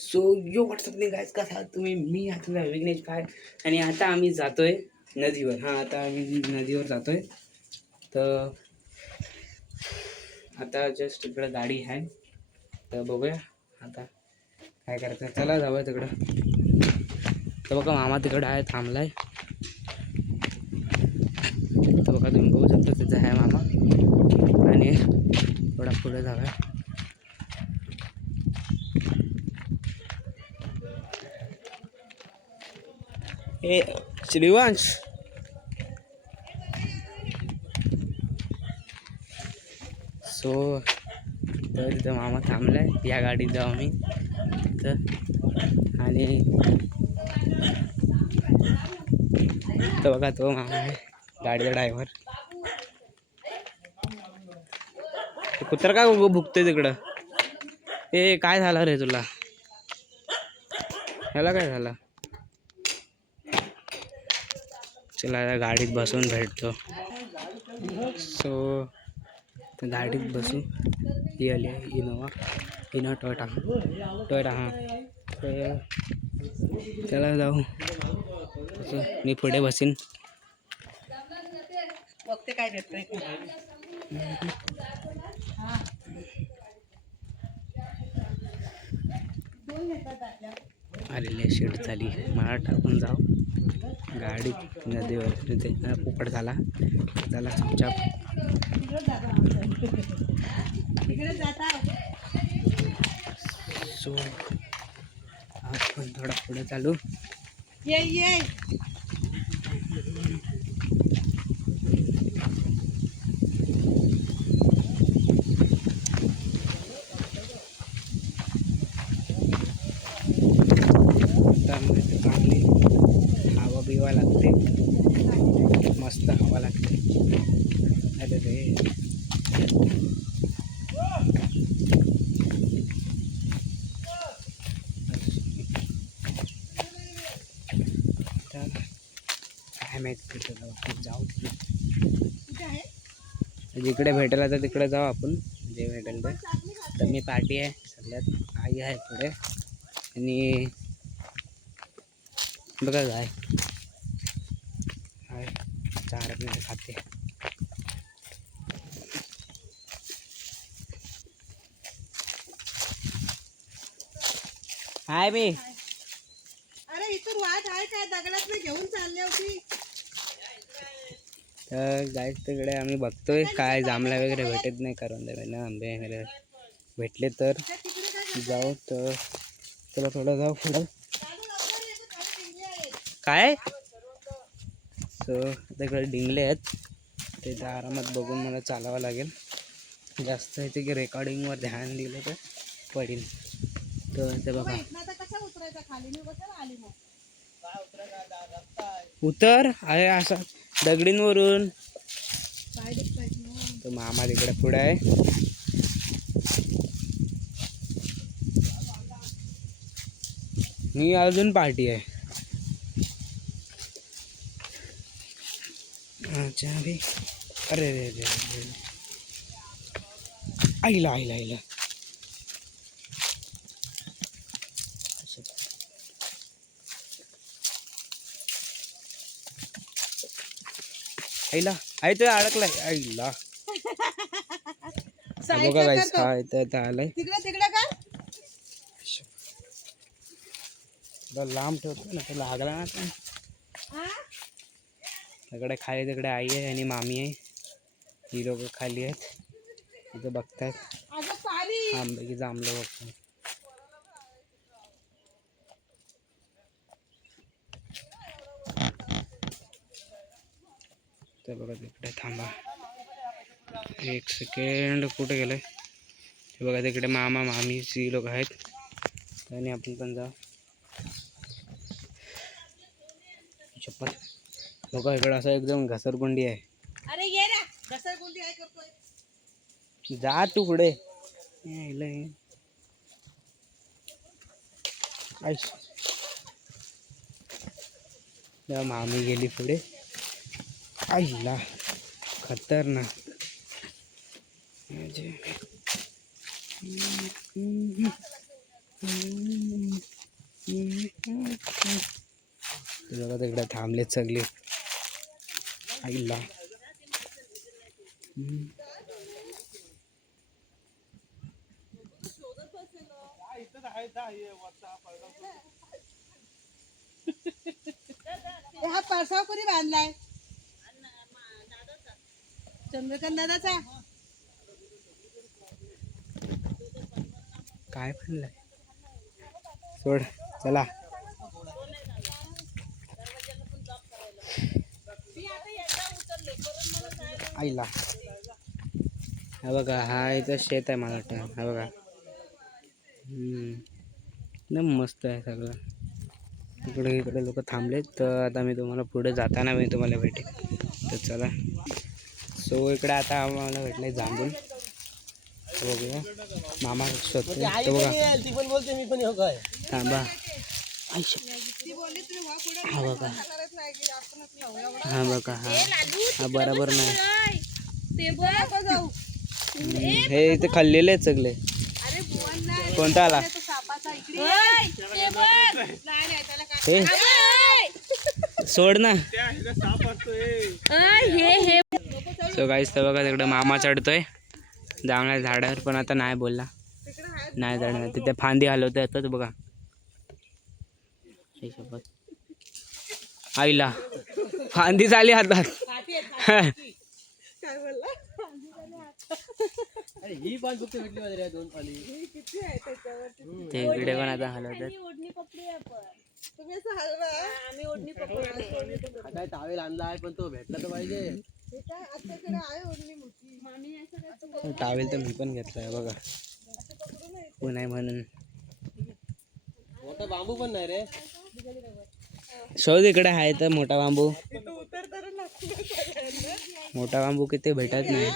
So यो WhatsApp नाही guys, कसा आहात तुम्ही? मी आता विघ्नेश काय, आणि आता आम्ही जातोय नदीवर. हां, आता आम्ही नदीवर जातोय. तर आता जस्ट इकडं गाडी आहे, तर बघूया आता काय करायचं. चला जाऊया तिकडं. तर बघा मामा तिकडं आहे, थांबलाय. तर बघा तुम्ही बघू शकता तिथं आहे मामा, आणि थोडा पुढे जाऊया. ए श्रीवंश, सो तर तिथं मामा थांबलाय. या गाडीत जाऊ आम्ही तिथं, आणि तर बघा तो मामा आहे गाडीचा ड्रायव्हर. कुत्र काय भुकतोय तिकडं? ए काय झालं रे तुला? ह्याला काय झालं? चला गाडीत बसून भेटतो. सो गाडीत बसू. ही आली आहे इनोवा टोयोटा. हां, तर चला जाऊ. मी पुढे बसीन. बघते काय भेटतंय. आलेली शेट झाली, मला टाकून जाऊ गाडीत नदीवर. तिथे पोपट झाला चुपचाप. सो आपण थोडा पुढे चालू. ये त्यामुळे चांगली हवा बिवा लागते, मस्त हवा लागते. अरे रे काय माहिती कुठं जाऊ. जिकडे भेटेल तर तिकडे जाऊ आपण, जे भेटेल ते. तर मी पार्टी आहे सगळ्यात, आई आहे पुढे, आणि बघा गाय 4 मिनिट खाते. हाय मी. अरे इथून वाट आहे काय? दगडात घेऊन चालली होती. तर गाय तिकडे आम्ही बघतोय काय जांभळा वगैरे भेटत नाही, करवंद आंबे वगैरे भेटले तर जाऊ. तर चला थोडं जाऊ पुढं. काय सो तिकडे डिंगले आहेत, ते तर आरामात बघून मला चालावं लागेल. जास्त येते की रेकॉर्डिंगवर ध्यान दिलं तर पडेल. तर ते बघा उतर आहे असं दगडींवरून. तर मामा तिकडे पुढे आहे. मी अजून पार्टी आहे. अच्छा भी. अरे रे रे रे, आईला आईला आईला. आईला आई तर अडकलाय आईला. बघा गाईस, हा इथं आलाय. लांब ठेवतो ना, तर लागला ना. तिकडे खाली तिकडे आई आहे आणि मामी आहे. ही लोक खाली आहेत, तिथं बघतात आंबे की जांभळं बघतात. तर बघा तिकडे थांबा 1 सेकंड. कुठे गेलंय? हे बघा तिकडे मामा मामीची लोक आहेत, आणि आपण पण जाऊ. चप्पल बघा इकडे असं एकदम घसरगुंडी आहे. अरे ये ना, घसरगुंडी आहे करतोय. जा तू पुढे. मामी गेली पुढे. आईला खतरनाक. बघा तिकडे थांबलेत सगळे आईला. हा परसाव कोणी बांधलाय? चंद्रकांत दादाचा. काय म्हणलंय सोड चला. आईला हा बघा, हा इथं शेत आहे मला वाटतं. हा बघा एकदम मस्त आहे सगळं. इकडे लोक थांबलेत. तर आता मी तुम्हाला पुढे जाताना मी तुम्हाला भेटेन. तर चला. सो इकडे आता आम्हाला भेटले जांभूळ. बघूया मामा शोधतोय. तो बघा थांबा. हा बघा, हा बघा, हा बरोबर नाही. हे इथे खाल्लेले आहेत सगळे. कोणता आला हे सोड ना. सो गाईस तर बघा तिकडे मामा चढतोय जांभळ्या झाडावर. पण आता नाही बोलला, नाही चढणार. तिथे फांदी हलवते येतात बघा. आईला फांदी झाली हातात. ते इकडे पण आता हलवतात. टावेल आणला आहे पण तो भेटला तर पाहिजे. टावेल तर मी पण घेतलाय बघा, ऊन आहे म्हणून. मोठा बांबू पण नाही रे. शोध इकडे आहे तर मोठा बांबू. मोठा बांबू किती भेटत नाही.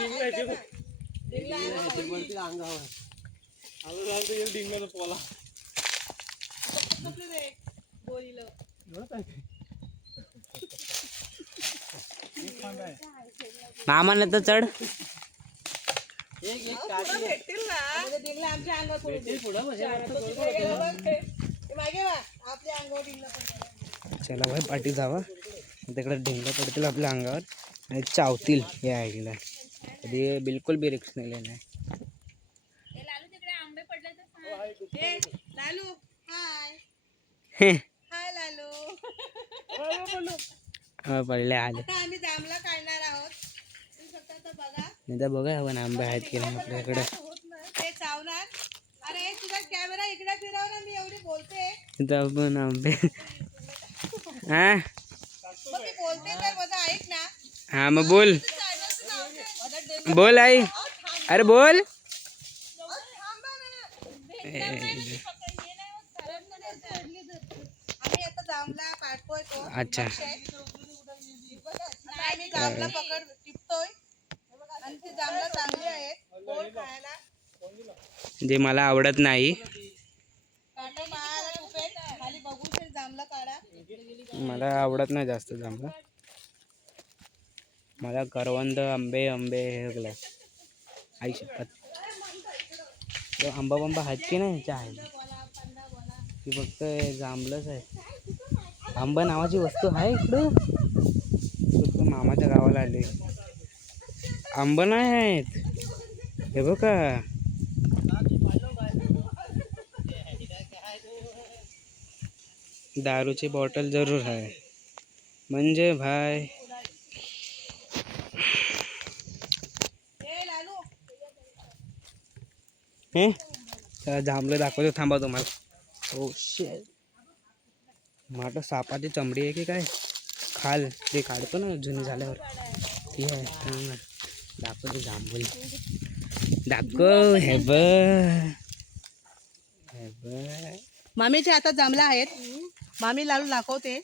मामाने तर चढ. चला भाई पाठी जावा. तिकडे ढेंगा पडतील आपल्या अंगावर आणि चावतील. हे ऐकलं कधी बिलकुल बी रिक्स नाही लेणार. लालू हाय. हाय लालू. पडले आले. आता आम्ही जांभळा काढणार आहोत. बघा नाही तर बघा पण आंबे आहेत की नाही आपल्याकडे. ते चावणार. अरे तुझा कॅमेरा इकडे फिरव ना, मी एवढी बोलते. इथं पण आंबे. हा मग मी बोलते तर माझं ऐक ना. हा मग बोल. बोल आई. अरे बोल. आम्ही आता जांभळा काढतोय तो. अच्छा आम्ही जांभळा टिपतोय आणि ती जांभळा चांगली आहेत गोड खायला. जे मला आवडत नाही. खाली बघू जांभळा काढा. मला आवडत नाही जास्त जांभळा. मला करवंद आंबे हे सगळं आई शकत. तो आंबा बांबा आहेत की नाही आहे की फक्त जांभळंच आहे. आंबा नावाची वस्तू आहे इकडं. फक्त मामाच्या गावाला आले. आंबा नाही आहेत हे बघा. दारूची बॉटल जरूर आहे म्हणजे भाई. हे जांभळं दाखवतो थांबा तुम्हाला. Oh shit. माझं सापाची चमडी आहे की काय खाल ते काढतो ना जुनी झाल्यावर ती आहे. दाखवतो जांभूळ दाखव. हे बघ मामीचे आता जांभळा आहेत. मामी लालू दाखवते.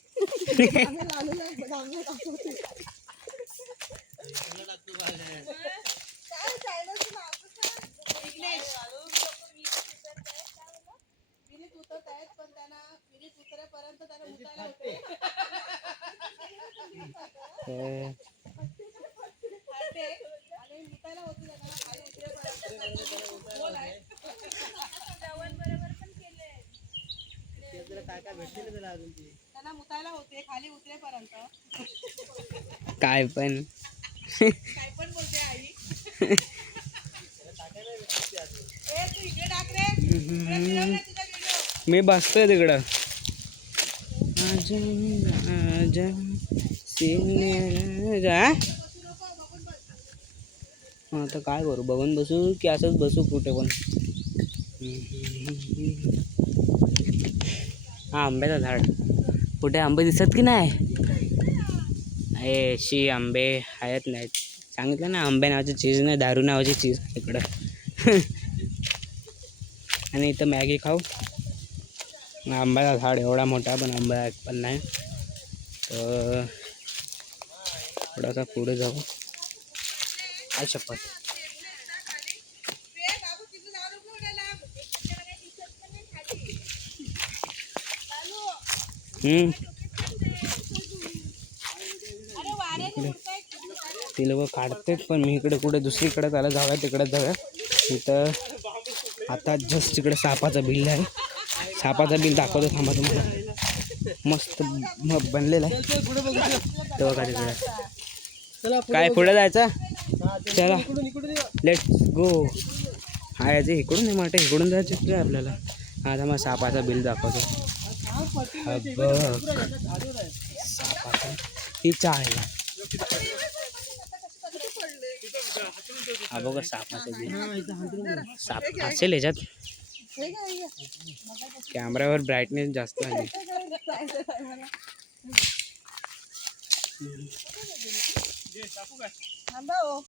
टाका भेटतील त्याला अजून ती. त्यांना मुतायला होते खाली उतरेपर्यंत. काय पण काय पण बोलते आई. ए तू इकडे टाक रे. इकडे फिरव रे तुझा व्हिडिओ. मी बसतोय तिकडं. आजा, आजा, सिने जा. आता काय करू, बघून बसू की असंच बसू कुठे पण. हा आंब्याचं झाड. कुठे आंबे दिसत की नाही? शी आंबे आहेत नाहीत. सांगितलं ना आंबे नावाची चीज नाही, दारू नावाची चीज इकडं. आणि इथं मॅगी खाऊ. आंब्याचा झाड एवढा मोठा पण आंबा पण नाही. तर थोडासा पुढे जाऊ. काय शपथ. ए बाबू तिथे जाऊ नको उडायला. अरे वाऱ्याने उडताय. ती लोक काढतात पण मी इकडे कुठे दुसरीकडे त्याला जाऊया तिकडे जाऊया. इथं आता जस्ट तिकडे सापाचा बिल आहे. सापाचा बिल दाखवतो थांबा तुम्हाला. मस्त बनलेला आहे. पुढे बघू. तेव्हा का तिकडे चला काय पुढे जायचं. चला इकडून इकडून ये. Let's go. हा याचे इकडून नाही वाटत, इकडून जायचं इकडे आपल्याला. आता मग सापाचा बिल दाखवतो. हा बघ सापाचा ही चाळला. हा बघ सापाचा बिल. साप असेल याच्यात. हे काय हे? कॅमेऱ्यावर ब्राईटनेस जास्त आहे. थांबा हो.